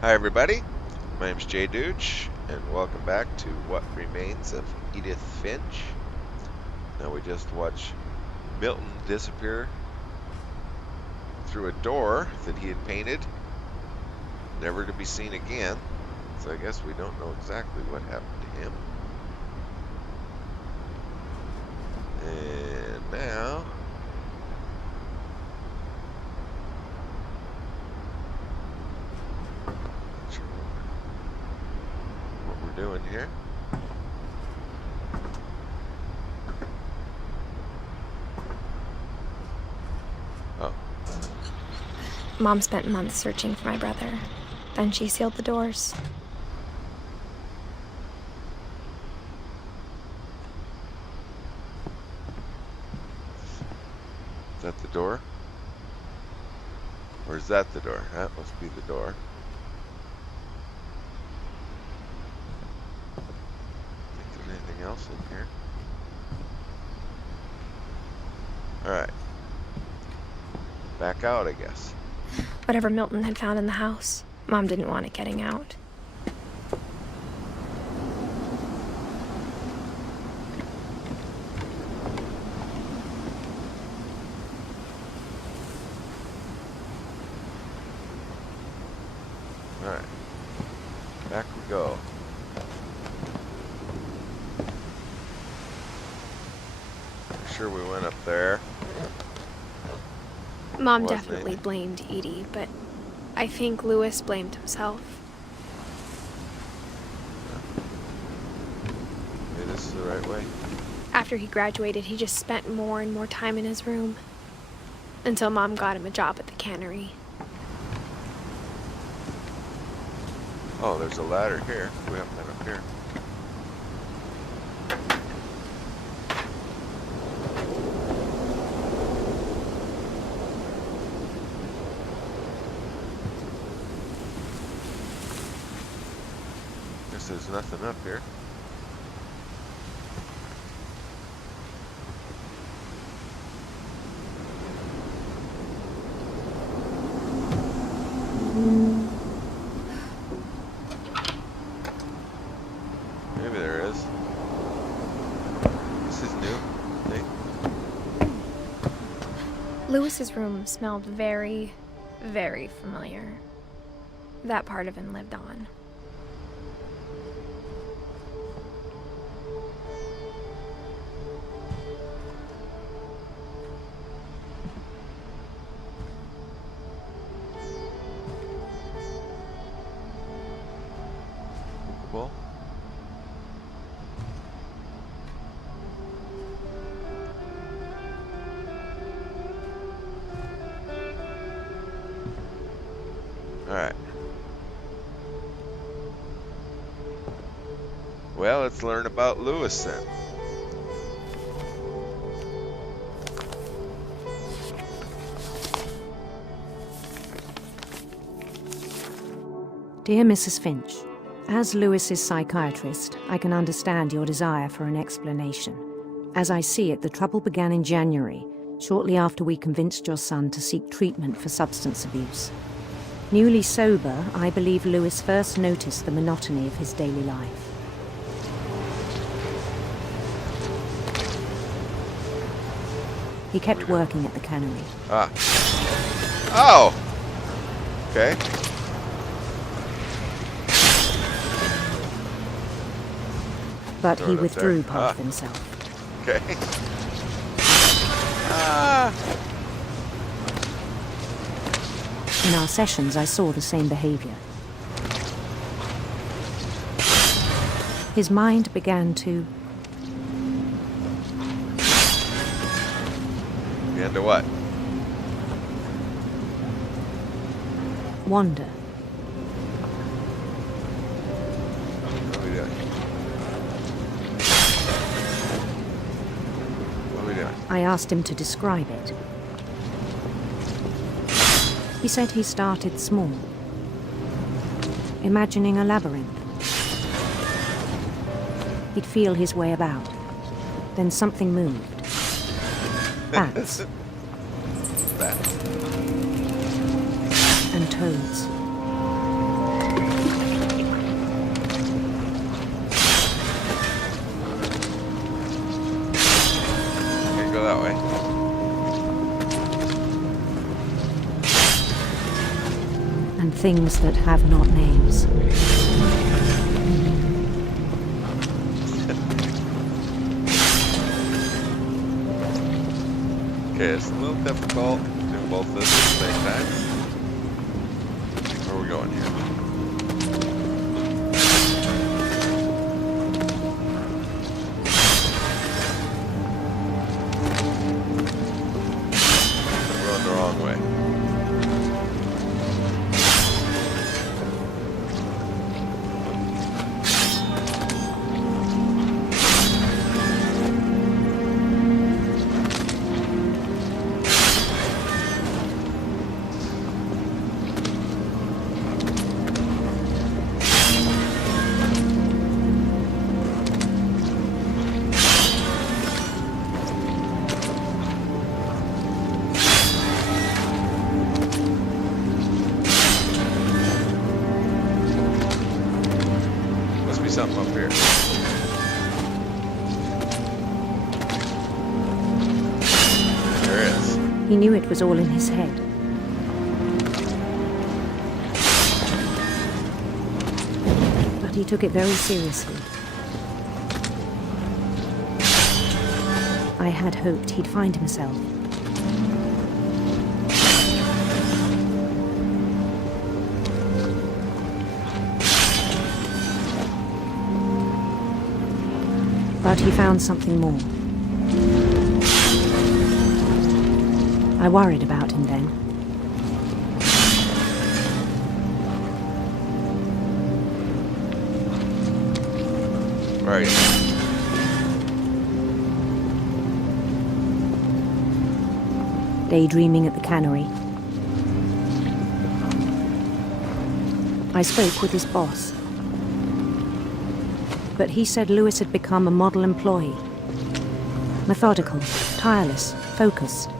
Hi everybody, my name's jdeuch, and welcome back to What Remains of Edith Finch. Now we just watched Milton disappear through a door that he had painted, never to be seen again. So I guess we don't know exactly what happened to him. And now not sure what we're doing here. Oh. Mom spent months searching for my brother. Then she sealed the doors. Is that the door? Or is that the door? That must be the door. Think there's anything else in here? Alright. Back out, I guess. Whatever Milton had found in the house, Mom didn't want it getting out. Alright. Back we go. I'm sure we went up there. Mom definitely blamed Edie, but I think Lewis blamed himself. Maybe this is the right way. After he graduated, he just spent more and more time in his room. Until Mom got him a job at the cannery. Oh, there's a ladder here. We haven't been up here. Guess there's nothing up here. Maybe there is. This is new, I think. Lewis's room smelled very, very familiar. That part of him lived on. Well, alright. Well, let's learn about Lewis then. Dear Mrs. Finch, as Lewis's psychiatrist, I can understand your desire for an explanation. As I see it, the trouble began in January, shortly after we convinced your son to seek treatment for substance abuse. Newly sober, I believe Lewis first noticed the monotony of his daily life. He kept working at the cannery. Ah. Oh! Okay. But Throw he it up withdrew there. part of himself. Okay. Ah! In our sessions, I saw the same behavior. His mind began to Began to what? wander. What are we doing? What are we doing? I asked him to describe it. He said he started small, imagining a labyrinth. He'd feel his way about. Then something moved. Bats Bats. and toads. and things that have not names. Okay, it's a little difficult doing both of this at the same time. Where are we going here? I'm going the wrong way. Must be something up here. There is. He knew it was all in his head. But he took it very seriously. I had hoped he'd find himself. But he found something more. I worried about him then. Right. Daydreaming at the cannery. I spoke with his boss. But he said Lewis had become a model employee. Methodical, tireless, focused.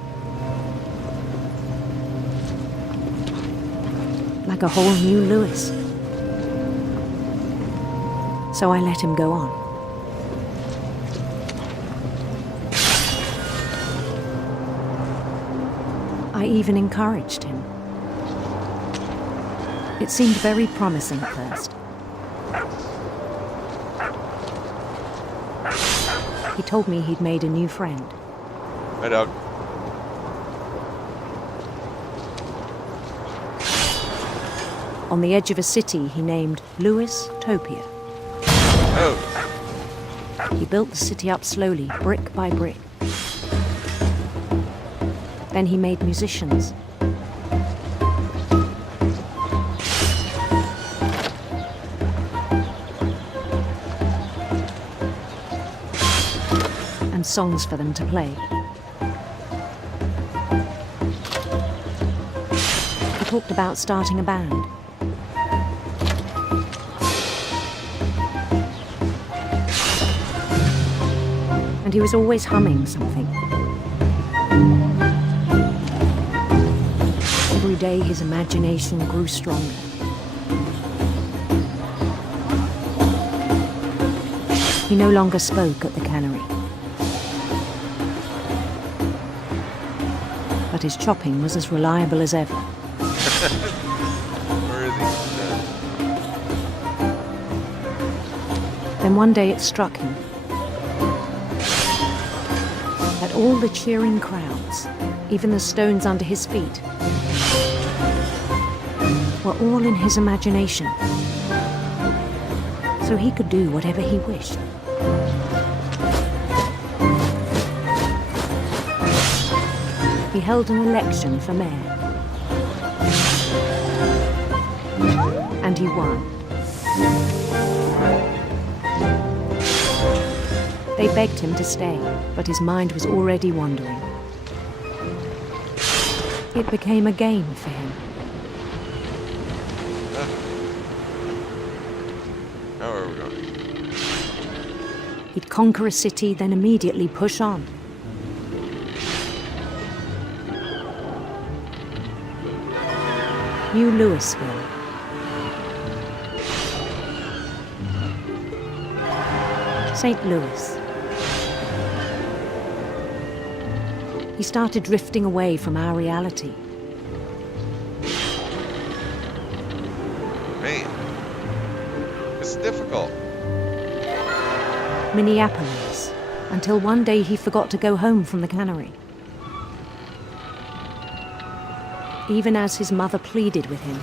Like a whole new Lewis. So I let him go on. I even encouraged him. It seemed very promising at first. He told me he'd made a new friend. Hi, dog. On the edge of a city he named Lewis Topia. Oh, He built the city up slowly, brick by brick. Then he made musicians. And songs for them to play. He talked about starting a band. And he was always humming something. Every day his imagination grew stronger. He no longer spoke at the cannery. But his chopping was as reliable as ever. where is he? Then one day it struck him that all the cheering crowds, even the stones under his feet, were all in his imagination. So he could do whatever he wished. He held an election for mayor. And he won. They begged him to stay, but his mind was already wandering. It became a game for him. How are we going? He'd conquer a city, then immediately push on. New Louisville. St. Louis. He started drifting away from our reality. Maine. It's difficult. Minneapolis, until one day he forgot to go home from the cannery. Even as his mother pleaded with him,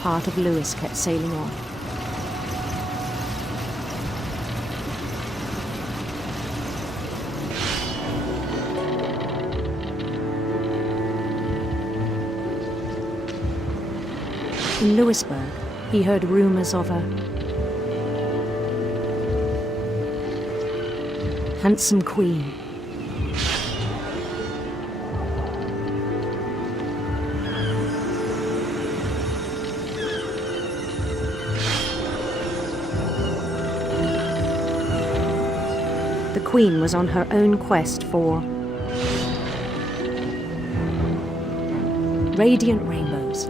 part of Lewis kept sailing on. In Lewisburg, he heard rumors of a handsome queen. The queen was on her own quest for radiant rainbows.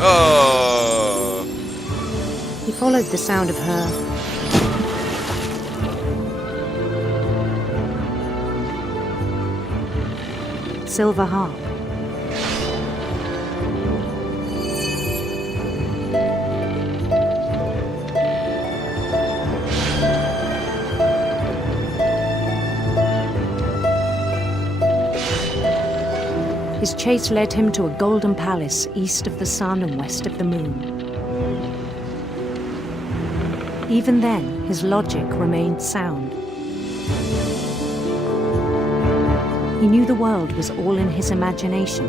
Oh! He followed the sound of her silver harp. His chase led him to a golden palace east of the sun and west of the moon. Even then, his logic remained sound. He knew the world was all in his imagination.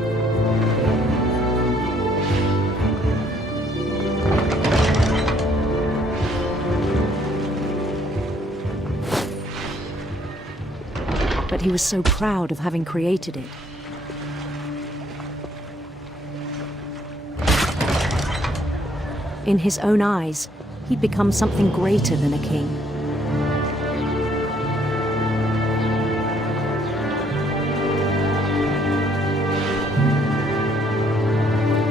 But he was so proud of having created it. In his own eyes, he'd become something greater than a king.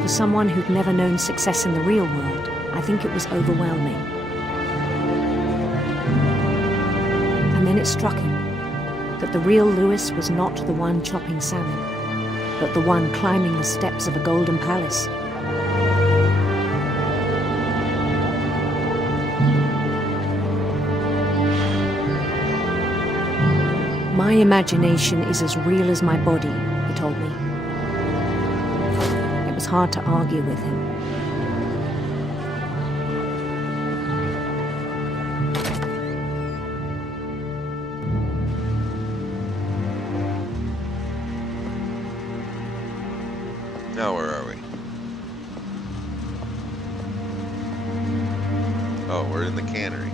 For someone who'd never known success in the real world, I think it was overwhelming. And then it struck him that the real Lewis was not the one chopping salmon, but the one climbing the steps of a golden palace. My imagination is as real as my body, he told me. It was hard to argue with him. Now where are we? Oh, we're in the cannery.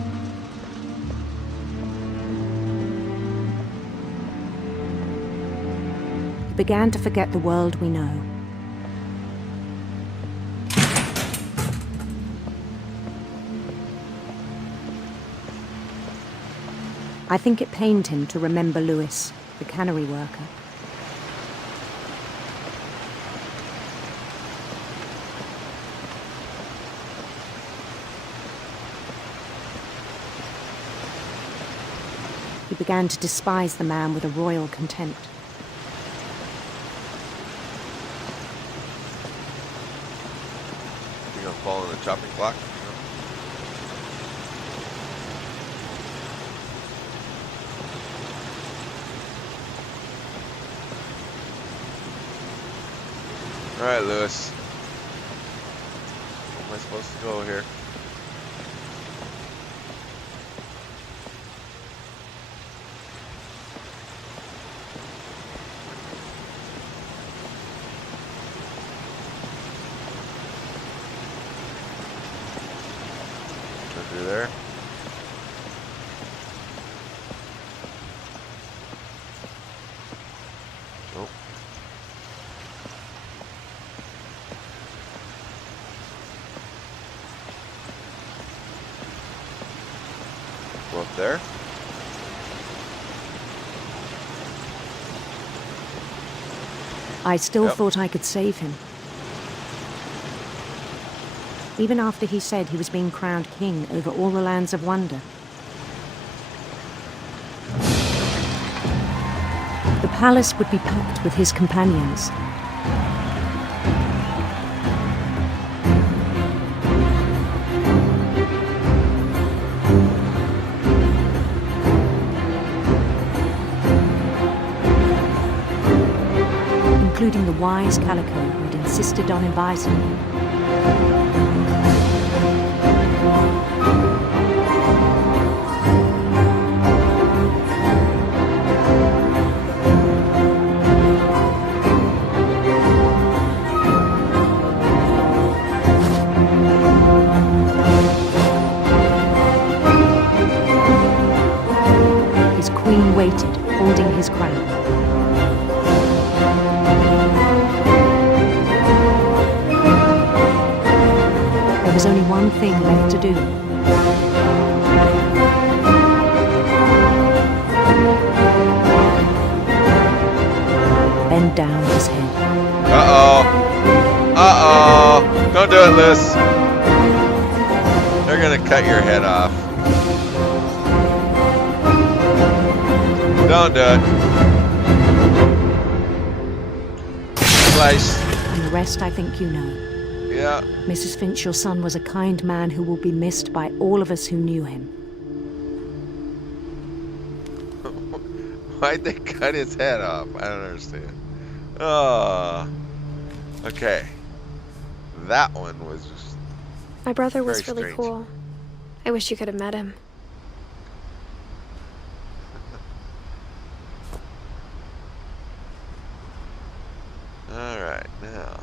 He began to forget the world we know. I think it pained him to remember Lewis, the cannery worker. He began to despise the man with a royal contempt. You gonna fall in the chopping block? All right, Lewis. Where am I supposed to go here? Through there. Oh. Go up there. I still Yep. thought I could save him. Even after he said he was being crowned king over all the lands of wonder. palace would be packed with his companions. Including the wise Calico who had insisted on inviting him. His queen waited, holding his crown. There was only one thing left to do. Bend down his head. Uh-oh. Uh-oh. Don't do it, Liz. They're gonna cut your head off. Don't do it. Slice. And the rest I think you know. Yeah. Mrs. Finch, your son was a kind man who will be missed by all of us who knew him. Why'd they cut his head off? I don't understand. Oh. Okay. That one was just... My brother was very really strange. cool. I wish you could have met him. Alright, now.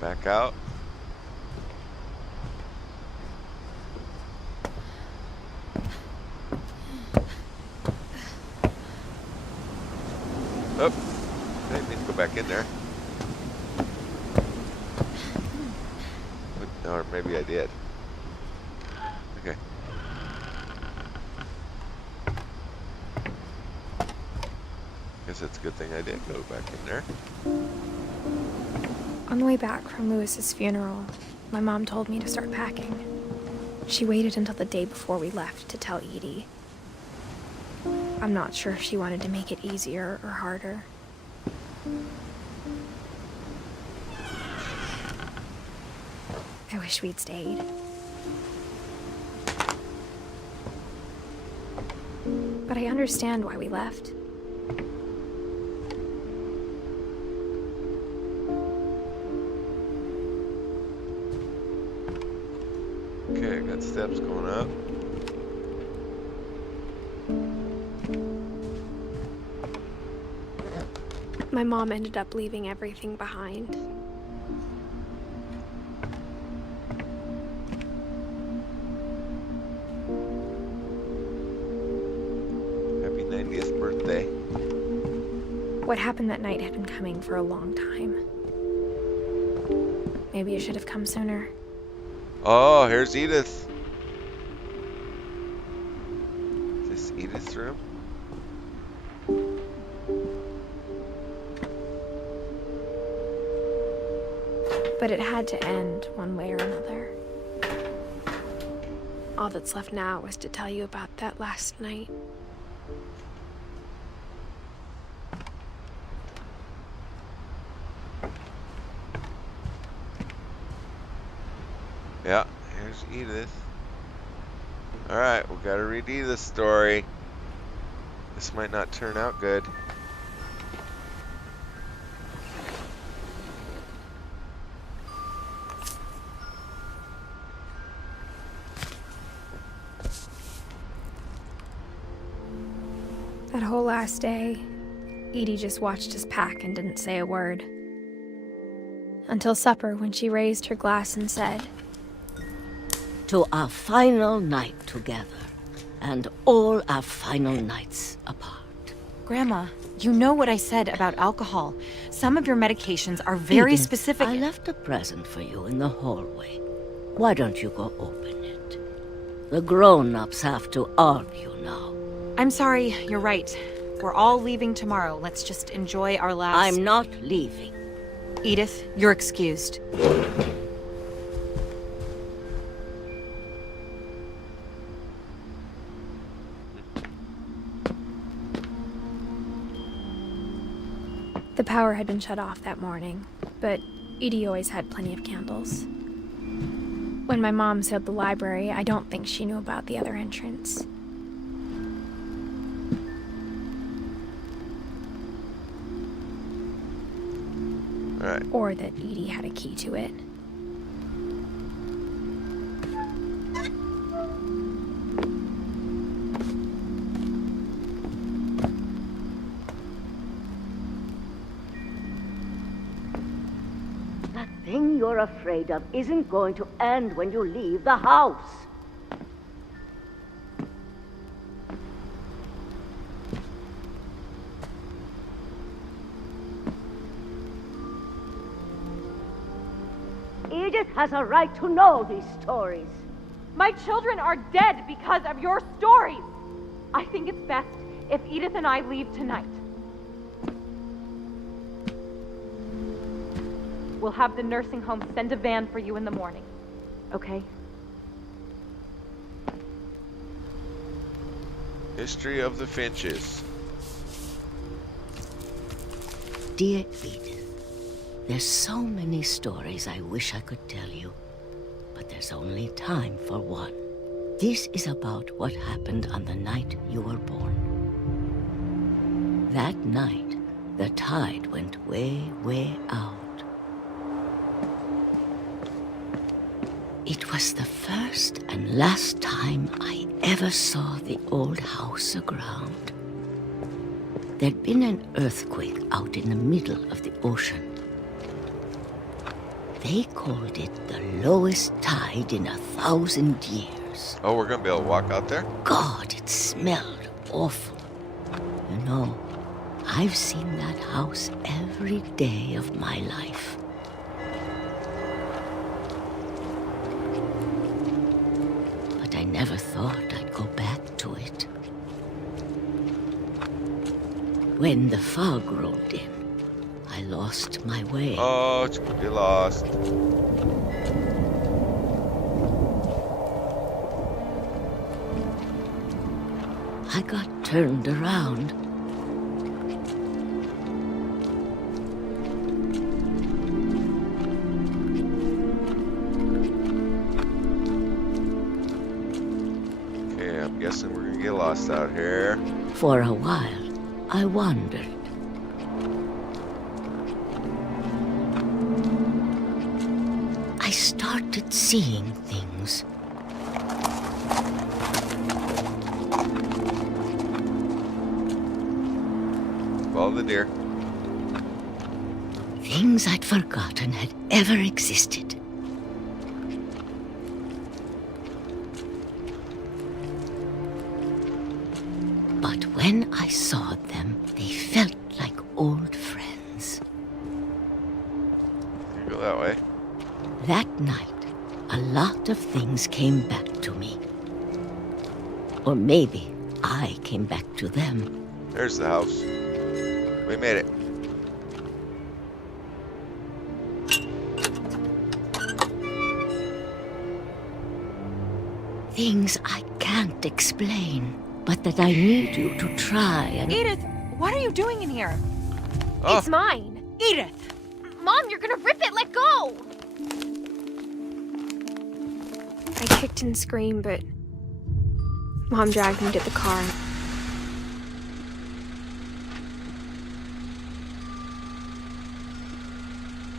Back out. Oh, I didn't mean to go back in there. Or maybe I did. Okay. Guess it's a good thing I did go back in there. On the way back from Lewis's funeral, my mom told me to start packing. She waited until the day before we left to tell Edie. I'm not sure if she wanted to make it easier or harder. I wish we'd stayed. But I understand why we left. Okay, I got steps going up. My mom ended up leaving everything behind. Happy 90th birthday. What happened that night had been coming for a long time. Maybe you should have come sooner. Oh, here's Edith. Is this Edith's room? But it had to end one way or another. All that's left now is to tell you about that last night. Yeah, here's Edith. Alright, we gotta read Edith's story. This might not turn out good. That whole last day, Edie just watched us pack and didn't say a word. Until supper, when she raised her glass and said, "To our final night together, and all our final nights apart." Grandma, you know what I said about alcohol. Some of your medications are very Edith, specific. I left a present for you in the hallway. Why don't you go open it? The grown-ups have to argue now. I'm sorry, you're right. We're all leaving tomorrow. Let's just enjoy our last... I'm not leaving. Edith, you're excused. power had been shut off that morning, but Edie always had plenty of candles. When my mom sealed the library, I don't think she knew about the other entrance. All right. Or that Edie had a key to it. That thing you're afraid of isn't going to end when you leave the house. Edith has a right to know these stories. My children are dead because of your stories. I think it's best if Edith and I leave tonight. We'll have the nursing home send a van for you in the morning, okay? History of the Finches. Dear Edith, there's so many stories I wish I could tell you, but there's only time for one. This is about what happened on the night you were born. That night, the tide went way, way out. It was the first and last time I ever saw the old house aground. There'd been an earthquake out in the middle of the ocean. They called it the lowest tide in 1,000 years. Oh, we're gonna be able to walk out there? God, it smelled awful. You know, I've seen that house every day of my life. But I never thought I'd go back to it. When the fog rolled in, I lost my way. Oh, it's gonna be lost. I got turned around. Okay, I'm guessing we're gonna get lost out here. For a while, I wandered. I started seeing things. Follow the deer. Things I'd forgotten had ever existed. But when I saw them, they felt like old friends. You go that way. That night, a lot of things came back to me. Or maybe I came back to them. There's the house. We made it. Things I can't explain, but that I need you to try and... Edith, what are you doing in here? Oh, It's mine! Edith! Mom, you're gonna rip it! Let go! I kicked and screamed, but Mom dragged me to the car.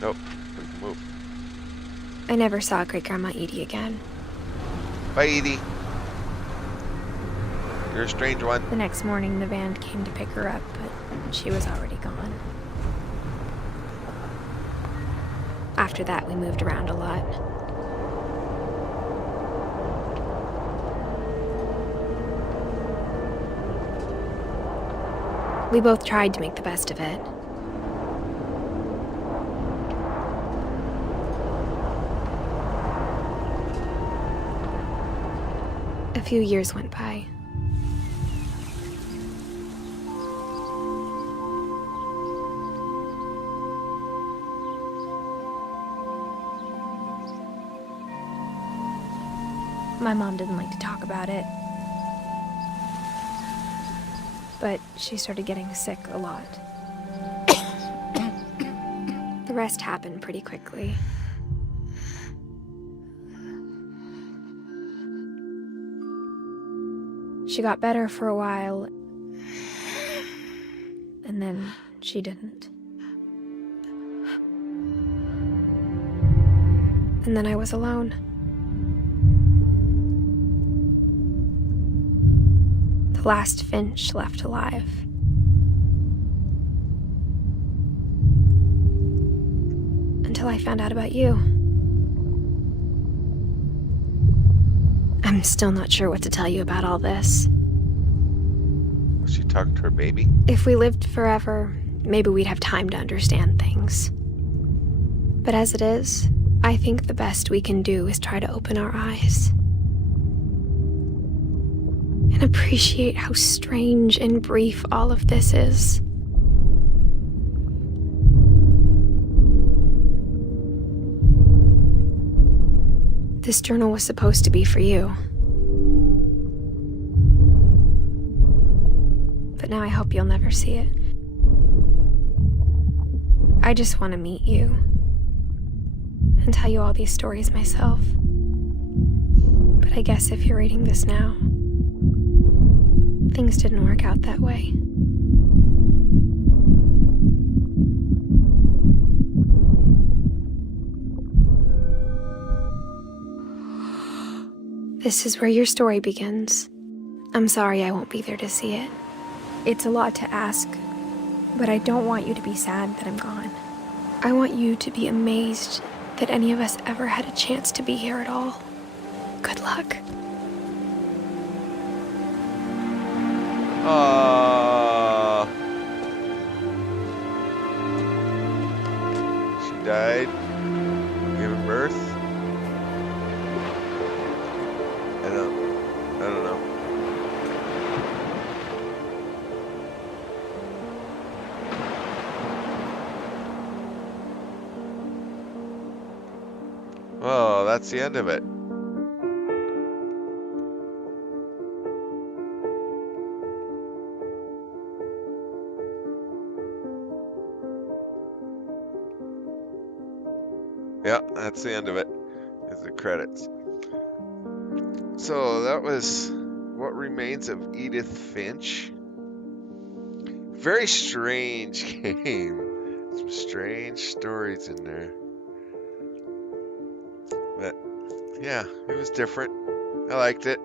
nope. We can move. I never saw Great Grandma Edie again. Bye, Edie. You're a strange one. The next morning, the van came to pick her up, but she was already gone. After that, we moved around a lot. We both tried to make the best of it. A few years went by. My mom didn't like to talk about it. But she started getting sick a lot. The rest happened pretty quickly. She got better for a while, and then she didn't. And then I was alone. The last Finch left alive. Until I found out about you. I'm still not sure what to tell you about all this. Was she talking to her baby? If we lived forever, maybe we'd have time to understand things. But as it is, I think the best we can do is try to open our eyes. And appreciate how strange and brief all of this is. This journal was supposed to be for you. But now I hope you'll never see it. I just want to meet you and tell you all these stories myself. But I guess if you're reading this now, things didn't work out that way. This is where your story begins. I'm sorry I won't be there to see it. It's a lot to ask, but I don't want you to be sad that I'm gone. I want you to be amazed that any of us ever had a chance to be here at all. Good luck. She died, giving birth. I don't know. Well, that's the end of it. Yeah, that's the end of it. Is the credits. So that was What Remains of Edith Finch. Very strange game. Some strange stories in there. But yeah, it was different. I liked it.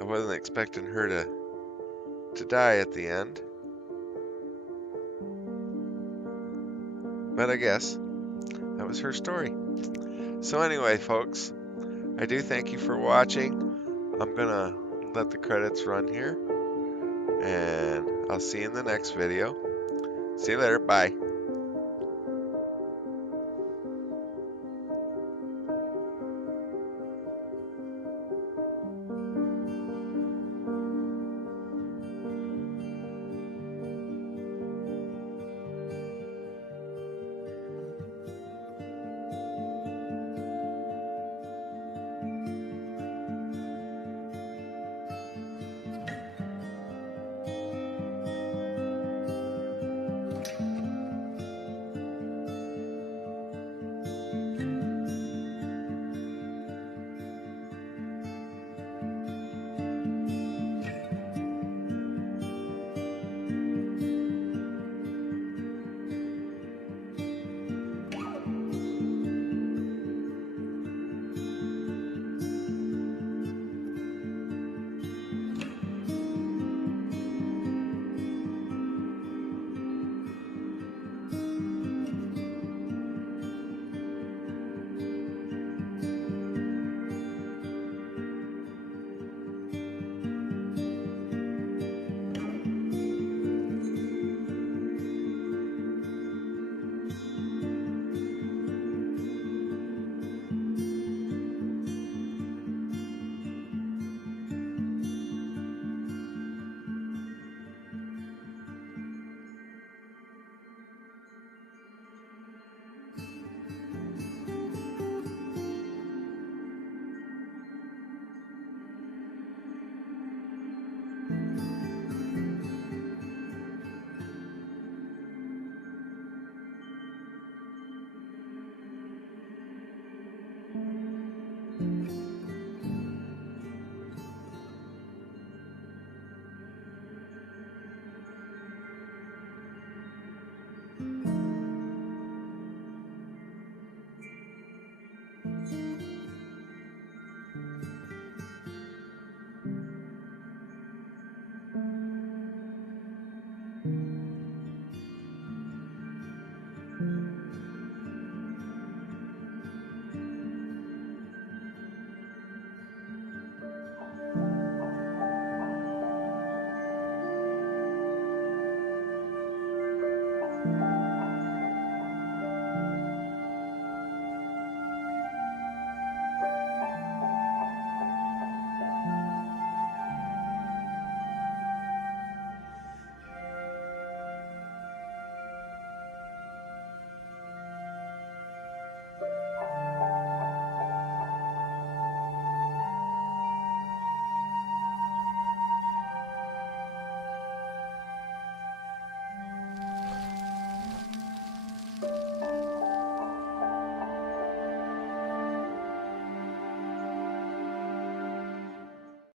I wasn't expecting her to die at the end. But I guess that was her story. So anyway, folks, I do thank you for watching. I'm gonna let the credits run here, and I'll see you in the next video. See you later. Bye.